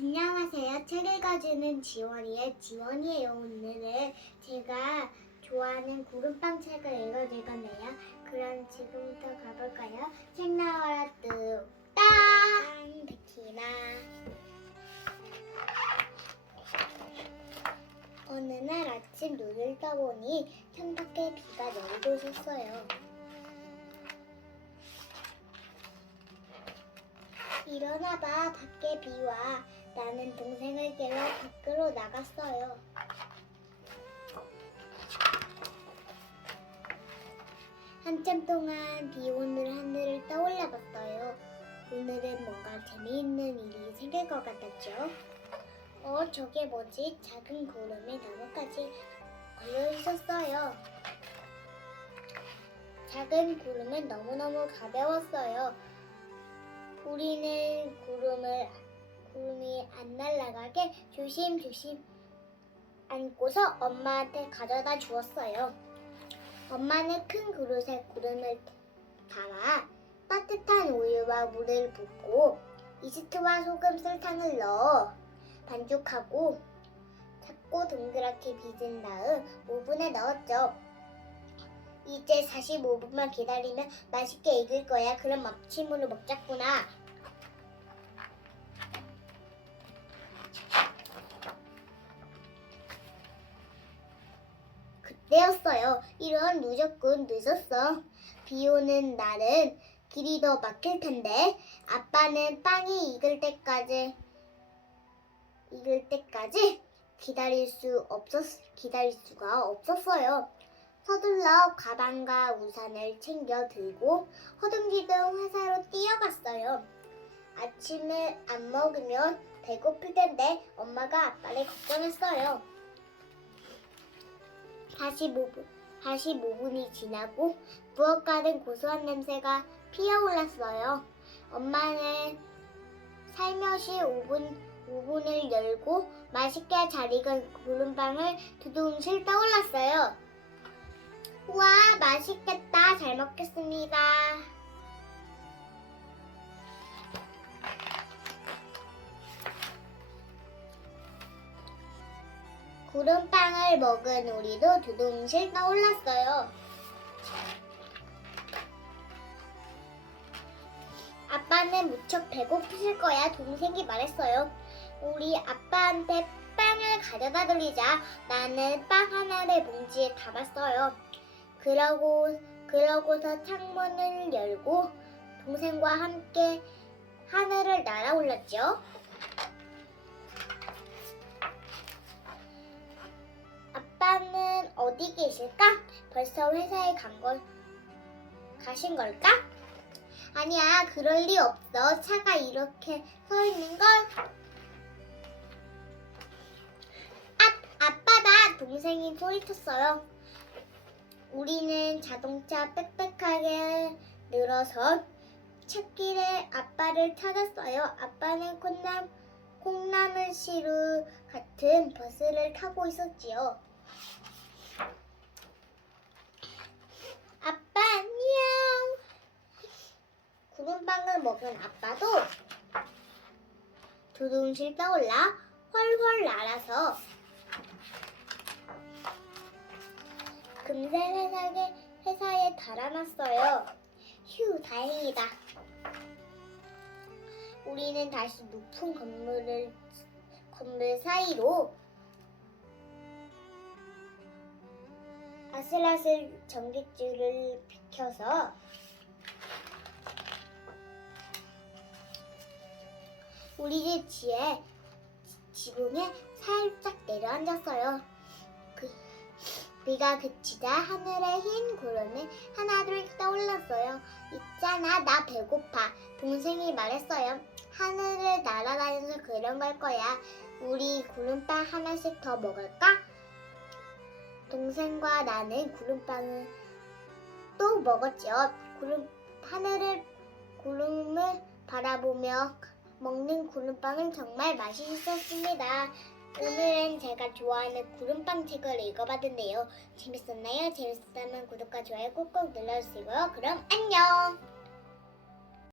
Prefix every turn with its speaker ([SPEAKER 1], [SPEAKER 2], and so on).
[SPEAKER 1] 안녕하세요. 책 읽어주는 지원이의 지원이에요. 오늘은 제가 좋아하는 구름빵 책을 읽어줄 건데요. 그럼 지금부터 가볼까요? 책 나와라 뚝딱! 베티나 어느 날 아침 눈을 떠보니 창밖에 비가 내리고 있었어요. 일어나봐 밖에 비와 나는 동생을 깨워 밖으로 나갔어요. 한참 동안 비 오는 하늘을 떠올려 봤어요. 오늘은 뭔가 재미있는 일이 생길 것 같았죠. 어, 저게 뭐지? 작은 구름이 나뭇가지 걸려 있었어요. 작은 구름은 너무너무 가벼웠어요. 우리는 구름을 구름이 안 날아가게 조심조심 안고서 엄마한테 가져다 주었어요. 엄마는 큰 그릇에 구름을 담아 따뜻한 우유와 물을 붓고 이스트와 소금, 설탕을 넣어 반죽하고 작고 동그랗게 빚은 다음 오븐에 넣었죠. 이제 45분만 기다리면 맛있게 익을 거야. 그럼 아침으로 먹자꾸나. 그때였어요. 이런 무조건 늦었어. 비 오는 날은 길이 더 막힐 텐데 아빠는 빵이 익을 때까지 익을 때까지 기다릴 수 없었 기다릴 수가 없었어요. 서둘러 가방과 우산을 챙겨 들고 허둥지둥 회사로 뛰어갔어요. 아침을 안 먹으면 배고플 텐데 엄마가 아빠를 걱정했어요. 45분, 45분이 지나고 무엇과는 고소한 냄새가 피어올랐어요. 엄마는 살며시 오븐, 오븐을 열고 맛있게 잘 익은 구름빵을 두둥실 떠올랐어요. 우와, 맛있겠다. 잘 먹겠습니다. 구름빵을 먹은 우리도 두둥실 떠올랐어요. 아빠는 무척 배고프실 거야. 동생이 말했어요. 우리 아빠한테 빵을 가져다 드리자. 나는 빵 하나를 봉지에 담았어요. 그러고 그러고서 창문을 열고 동생과 함께 하늘을 날아올랐죠. 아빠는 어디 계실까? 벌써 회사에 간 걸 가신 걸까? 아니야, 그럴 리 없어. 차가 이렇게 서 있는 걸. 아, 아빠다. 동생이 소리쳤어요. 우리는 자동차 빽빽하게 늘어서 찾길에 아빠를 찾았어요. 아빠는 콩나물 시루 같은 버스를 타고 있었지요. 아빠 안녕. 구름빵을 먹은 아빠도 두둥실 떠올라 훨훨 날아서 금세 회사에, 회사에 달아났어요. 휴, 다행이다. 우리는 다시 높은 건물을 건물 사이로 아슬아슬 전깃줄을 비켜서 우리 집 지에 지붕에 살짝 내려앉았어요. 그 비가 그치자 하늘에 흰 구름이 하나둘 떠올랐어요. 있잖아, 나 배고파. 동생이 말했어요. 하늘을 날아다녀서 그런 걸 거야. 우리 구름빵 하나씩 더 먹을까? 동생과 나는 구름빵을 또 먹었죠. 구름 하늘을 구름을 바라보며 먹는 구름빵은 정말 맛있었습니다. 오늘은 제가 좋아하는 구름빵 책을 읽어봤는데요. 재밌었나요? 재밌었다면 구독과 좋아요 꾹꾹 눌러주시고요. 그럼 안녕!